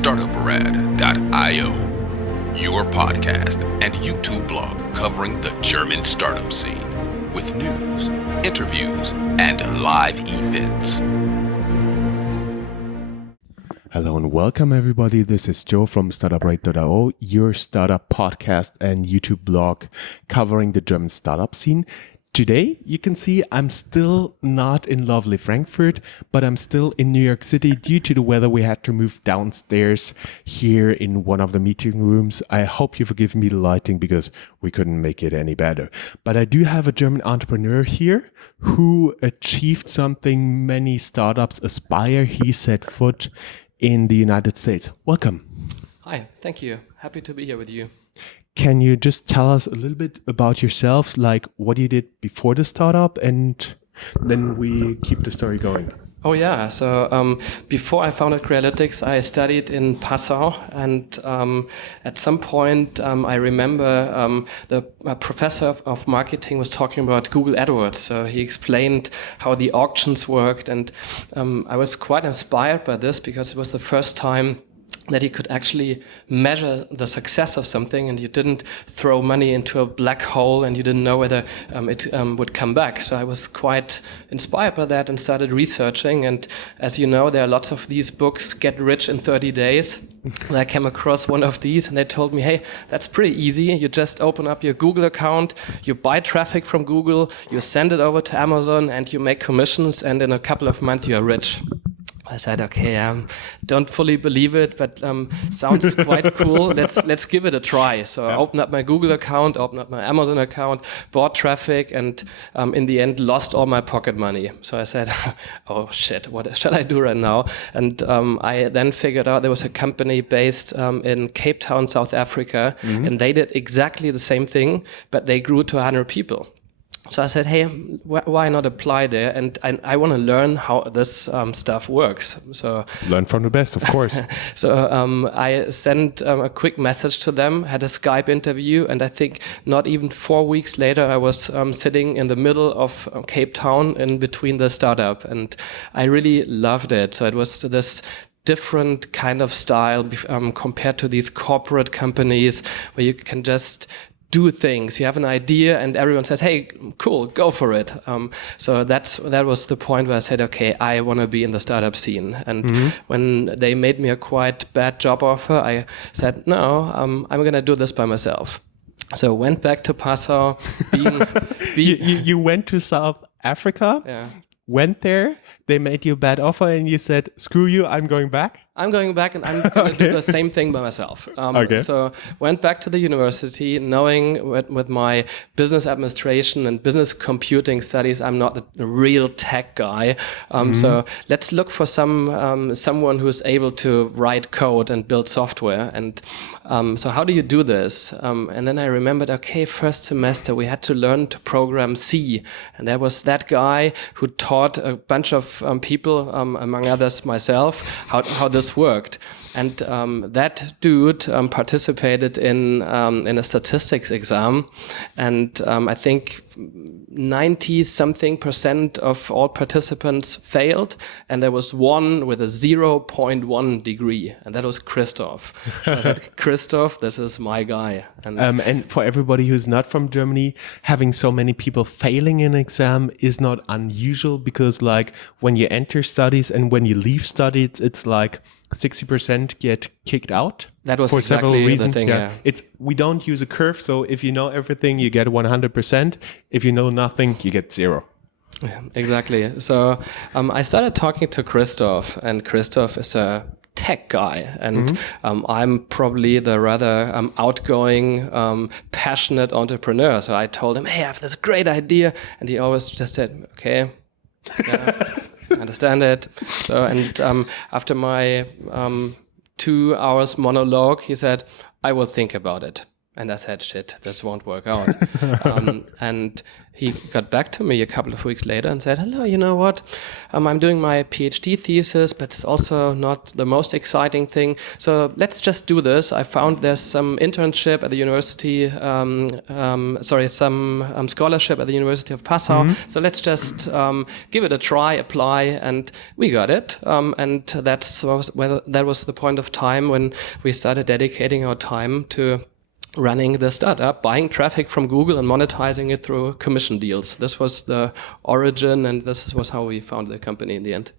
Startuprad.io, your podcast and YouTube blog covering the German startup scene with news, interviews, and live events. Hello and welcome everybody. This is Joe from Startuprad.io, your startup podcast and YouTube blog covering the German startup scene. Today, you can see I'm still not in lovely Frankfurt, but I'm still in New York City due to the weather. We had to move downstairs here in one of the meeting rooms. I hope you forgive me the lighting because we couldn't make it any better. But I do have a German entrepreneur here who achieved something many startups aspire. He set foot in the United States. Welcome. Hi, thank you. Happy to be here with you. Can you just tell us a little bit about yourself, like what you did before the startup, and then we keep the story going? Oh yeah, so before I founded Crealytics, I studied in Passau, and at some point I remember the professor of marketing was talking about Google AdWords. So he explained how the auctions worked, and I was quite inspired by this because it was the first time that you could actually measure the success of something, and you didn't throw money into a black hole and you didn't know whether it would come back. So I was quite inspired by that and started researching. And as you know, there are lots of these books, Get Rich in 30 Days. And I came across one of these and they told me, hey, that's pretty easy. You just open up your Google account, you buy traffic from Google, you send it over to Amazon and you make commissions, and in a couple of months you are rich. I said, okay, don't fully believe it, but sounds quite cool. Let's give it a try. So I opened up my Google account, opened up my Amazon account, bought traffic, and in the end lost all my pocket money. So I said, oh shit, what shall I do right now? And I then figured out there was a company based in Cape Town, South Africa, and they did exactly the same thing, but they grew to 100 people. So I said, hey, why not apply there? And I want to learn how this stuff works. So learn from the best, of course. So I sent a quick message to them, had a Skype interview, and I think not even 4 weeks later, I was sitting in the middle of Cape Town in between the startup. And I really loved it. So it was this different kind of style compared to these corporate companies where you can just do things. You have an idea and everyone says, hey, cool, go for it. So that was the point where I said, okay, I want to be in the startup scene. And when they made me a quite bad job offer, I said, no, I'm going to do this by myself. So went back to Passau. You went to South Africa, went there, they made you a bad offer and you said, screw you, I'm going back? I'm going back and I'm going to do the same thing by myself. So went back to the university knowing with my business administration and business computing studies, I'm not a real tech guy. So let's look for someone who's able to write code and build software. And so how do you do this? And then I remembered, okay, first semester we had to learn to program C. And there was that guy who taught a bunch of people, among others myself, how this worked. And that dude participated in a statistics exam, and I think 90-something% of all participants failed, and there was one with a 0.1 degree, and that was Christoph. So I said, Christoph, this is my guy. And for everybody who's not from Germany, having so many people failing an exam is not unusual, because like when you enter studies and when you leave studies, it's like 60% get kicked out. That was for exactly several reasons. The thing, We don't use a curve, so if you know everything, you get 100%. If you know nothing, you get 0. Yeah, exactly. So I started talking to Christoph, and Christoph is a tech guy, and I'm probably the rather outgoing, passionate entrepreneur. So I told him, hey, I have this great idea, and he always just said, okay, yeah, understand it. So and after my 2 hours monologue, he said, I will think about it. And I said, shit, this won't work out. And he got back to me a couple of weeks later and said, hello, you know what? I'm doing my PhD thesis, but it's also not the most exciting thing. So let's just do this. I found there's some internship at the university, some scholarship at the University of Passau. So let's just give it a try, apply, and we got it. And that was the point of time when we started dedicating our time to running the startup, buying traffic from Google and monetizing it through commission deals. This was the origin, and this was how we founded the company in the end.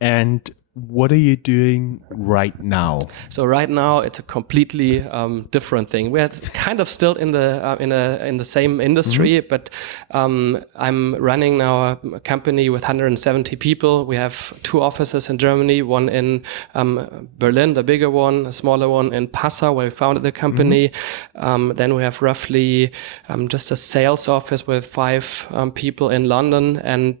And what are you doing right now? So right now it's a completely different thing. We're kind of still in the same industry, but I'm running now a company with 170 people. We have 2 offices in Germany, one in Berlin, the bigger one, a smaller one in Passau, where we founded the company. Then we have roughly just a sales office with 5 people in London, and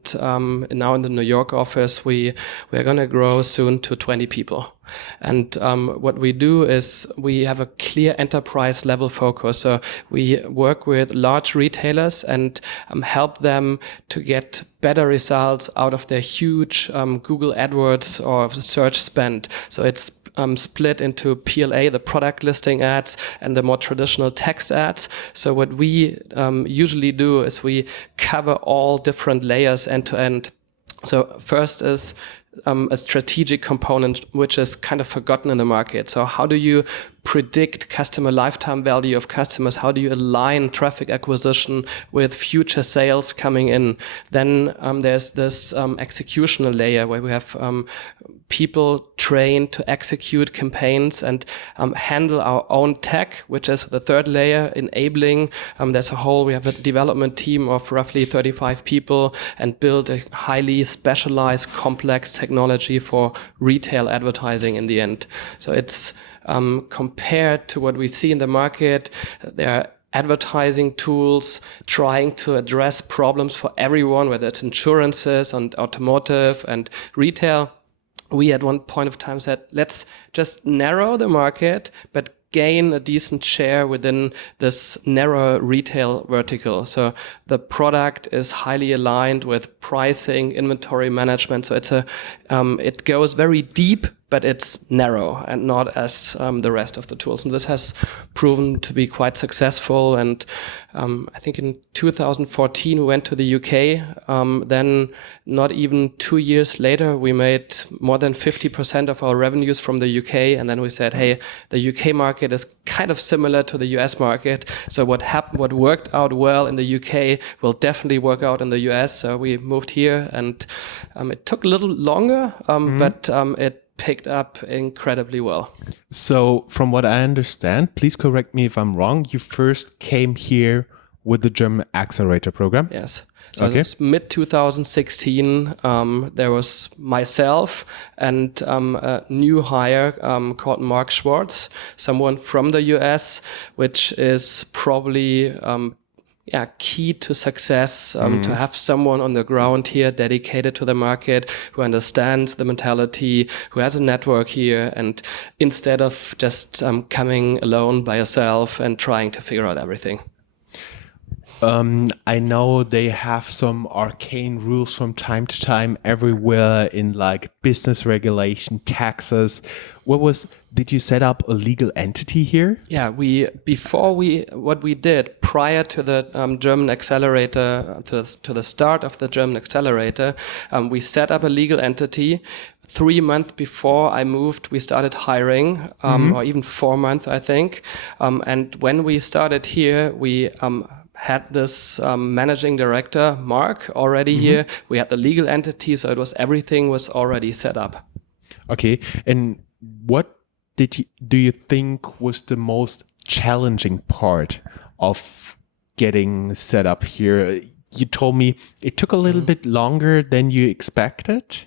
now in the New York office we're going to grow soon to 20 people. And what we do is we have a clear enterprise level focus. So we work with large retailers and help them to get better results out of their huge Google AdWords or search spend. So it's split into PLA, the product listing ads, and the more traditional text ads. So what we usually do is we cover all different layers end to end. So first is a strategic component, which is kind of forgotten in the market. So how do you predict customer lifetime value of customers? How do you align traffic acquisition with future sales coming in? Then there's this executional layer where we have people trained to execute campaigns and handle our own tech, which is the third layer, enabling. We have a development team of roughly 35 people and build a highly specialized, complex technology for retail advertising in the end. So it's compared to what we see in the market, there are advertising tools trying to address problems for everyone, whether it's insurances and automotive and retail. We at one point of time said, let's just narrow the market, but gain a decent share within this narrow retail vertical. So the product is highly aligned with pricing, inventory management. So it goes very deep, but it's narrow and not as the rest of the tools. And this has proven to be quite successful. And I think in 2014, we went to the UK. Then not even 2 years later, we made more than 50% of our revenues from the UK. And then we said, hey, the UK market is kind of similar to the US market. So what worked out well in the UK will definitely work out in the US. So we moved here, and it took a little longer, but it picked up incredibly well. So from what I understand, please correct me if I'm wrong, you first came here with the German Accelerator program? Yes. So it was mid-2016. There was myself and a new hire called Mark Schwartz, someone from the US, which is probably key to success, to have someone on the ground here dedicated to the market, who understands the mentality, who has a network here, and instead of just coming alone by yourself and trying to figure out everything. I know they have some arcane rules from time to time everywhere in like business regulation, taxes. Did you set up a legal entity here? Yeah, what we did prior to the German Accelerator, to the start of the German Accelerator, we set up a legal entity. 3 months before I moved, we started hiring, or even 4 months, I think. And when we started here, we had this managing director, Mark, already here. We had the legal entity, so everything was already set up. Okay, and what do you think was the most challenging part of getting set up here? You told me it took a little bit longer than you expected.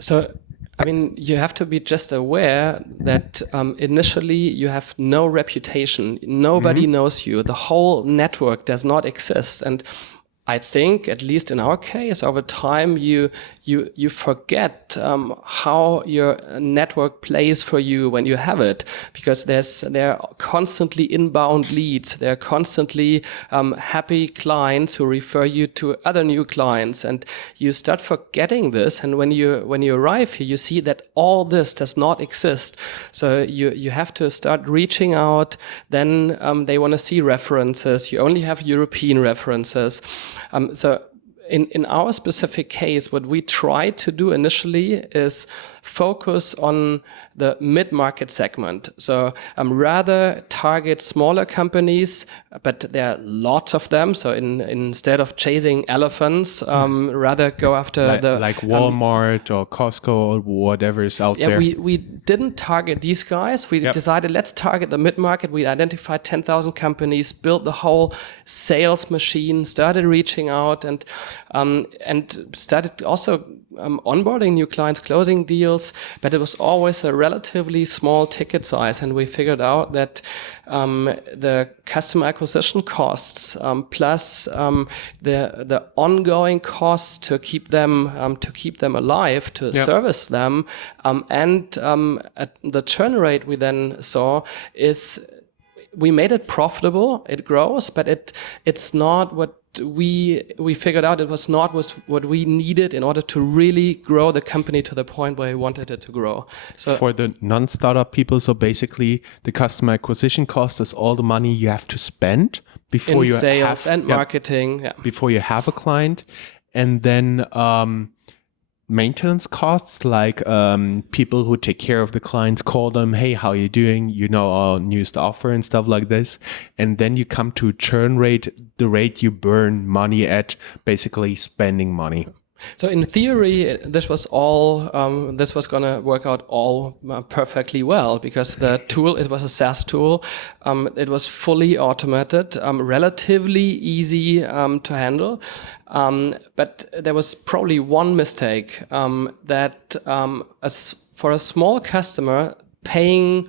So, I mean, you have to be just aware that initially you have no reputation. Nobody knows you. The whole network does not exist. And I think, at least in our case, over time you forget how your network plays for you when you have it, because there are constantly inbound leads, there are constantly happy clients who refer you to other new clients, and you start forgetting this. And when you arrive here, you see that all this does not exist. So you have to start reaching out. Then they want to see references. You only have European references. So in our specific case, what we try to do initially is focus on the mid-market segment. So rather target smaller companies, but there are lots of them. So instead of chasing elephants, rather go after like Walmart or Costco or whatever is out there. We didn't target these guys. We decided, let's target the mid-market. We identified 10,000 companies, built the whole sales machine, started reaching out, and started also onboarding new clients, closing deals, but it was always a relatively small ticket size. And we figured out that the customer acquisition costs plus the ongoing costs to keep them alive, to service them, and the churn rate we then saw is we made it profitable. It grows, but it's not what we figured out. It was not what we needed in order to really grow the company to the point where we wanted it to grow. So for the non-startup people, so basically the customer acquisition cost is all the money you have to spend before you sales have and marketing, before you have a client, and then maintenance costs, like people who take care of the clients call them, hey, how are you doing? You know, our newest offer and stuff like this. And then you come to churn rate, the rate you burn money at, basically spending money. So in theory, this was going to work out all perfectly well, because the tool, it was a SaaS tool. It was fully automated, relatively easy to handle. But there was probably one mistake, that for a small customer paying,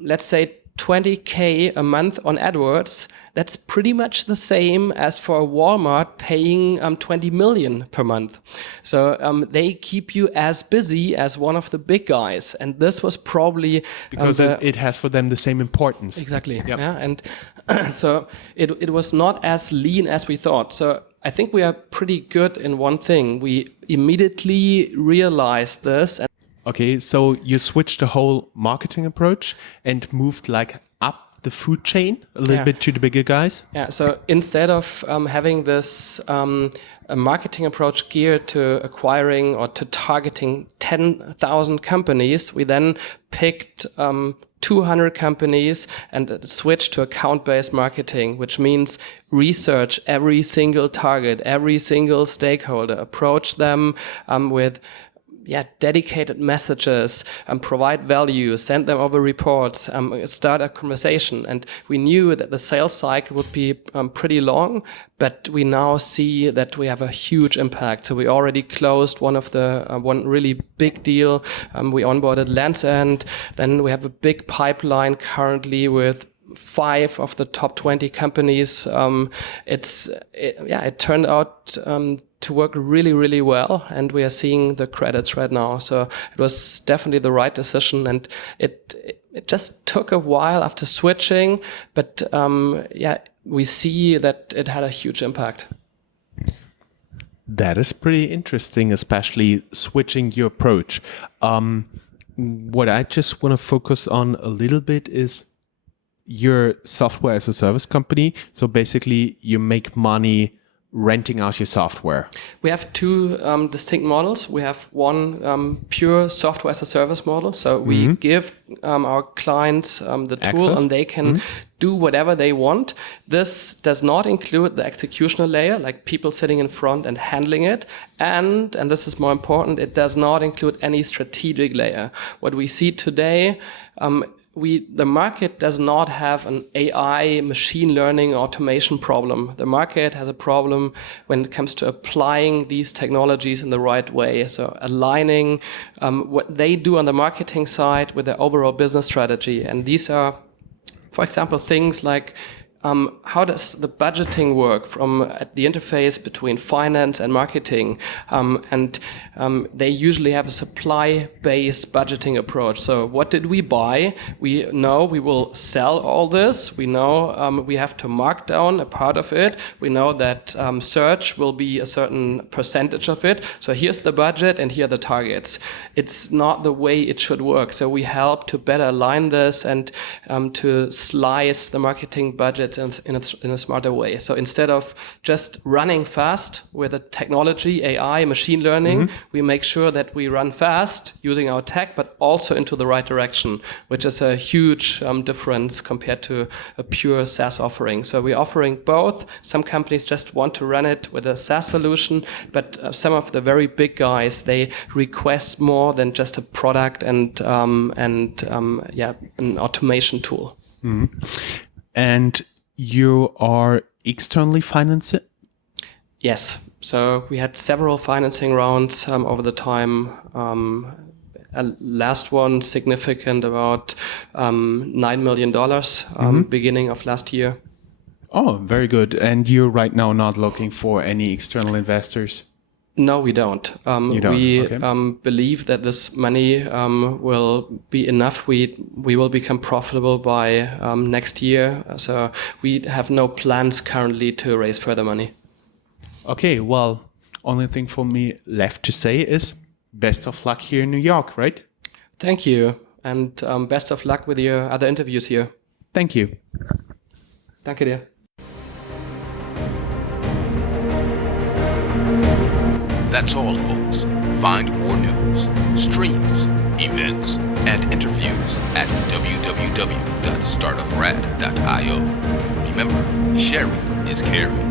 let's say, 20K a month on AdWords, that's pretty much the same as for Walmart paying 20 million per month. So they keep you as busy as one of the big guys. And this was probably... because it has for them the same importance. Exactly. Yep. Yeah. And so it was not as lean as we thought. So I think we are pretty good in one thing. We immediately realized this. Okay, so you switched the whole marketing approach and moved like up the food chain a little bit to the bigger guys? Yeah, so instead of having this a marketing approach geared to acquiring or to targeting 10,000 companies, we then picked 200 companies and switched to account-based marketing, which means research every single target, every single stakeholder, approach them with dedicated messages, provide value, send them over reports, start a conversation. And we knew that the sales cycle would be pretty long, but we now see that we have a huge impact. So we already closed one really big deal. We onboarded Lands' End. Then we have a big pipeline currently with 5 of the top 20 companies. It turned out to work really, really well, and we are seeing the credits right now. So it was definitely the right decision, and it just took a while after switching, but we see that it had a huge impact. That is pretty interesting, especially switching your approach. What I just want to focus on a little bit is your software as a service company. So basically you make money renting out your software. We have 2 distinct models. We have one pure software as a service model. So we give our clients the tool access, and they can do whatever they want. This does not include the executional layer, like people sitting in front and handling it. And this is more important, it does not include any strategic layer. What we see today, the market does not have an AI machine learning automation problem. The market has a problem when it comes to applying these technologies in the right way. So aligning what they do on the marketing side with their overall business strategy. And these are, for example, things like how does the budgeting work from at the interface between finance and marketing? They usually have a supply-based budgeting approach. So what did we buy? We know we will sell all this. We know we have to mark down a part of it. We know that search will be a certain percentage of it. So here's the budget and here are the targets. It's not the way it should work. So we help to better align this and to slice the marketing budget in a smarter way. So instead of just running fast with the technology, AI, machine learning, we make sure that we run fast using our tech, but also into the right direction, which is a huge difference compared to a pure SaaS offering. So we're offering both. Some companies just want to run it with a SaaS solution, but some of the very big guys, they request more than just a product and an automation tool. And you are externally financed? Yes. So we had several financing rounds over the time. Last one significant, about $9 million beginning of last year. Oh, very good. And you're right now not looking for any external investors? No, we don't. You don't? We Okay. believe that this money will be enough. We will become profitable by next year. So we have no plans currently to raise further money. Okay, well, only thing for me left to say is best of luck here in New York, right? Thank you. And best of luck with your other interviews here. Thank you. Danke dir. That's all, folks. Find more news, streams, events, and interviews at www.startuprad.io. Remember, sharing is caring.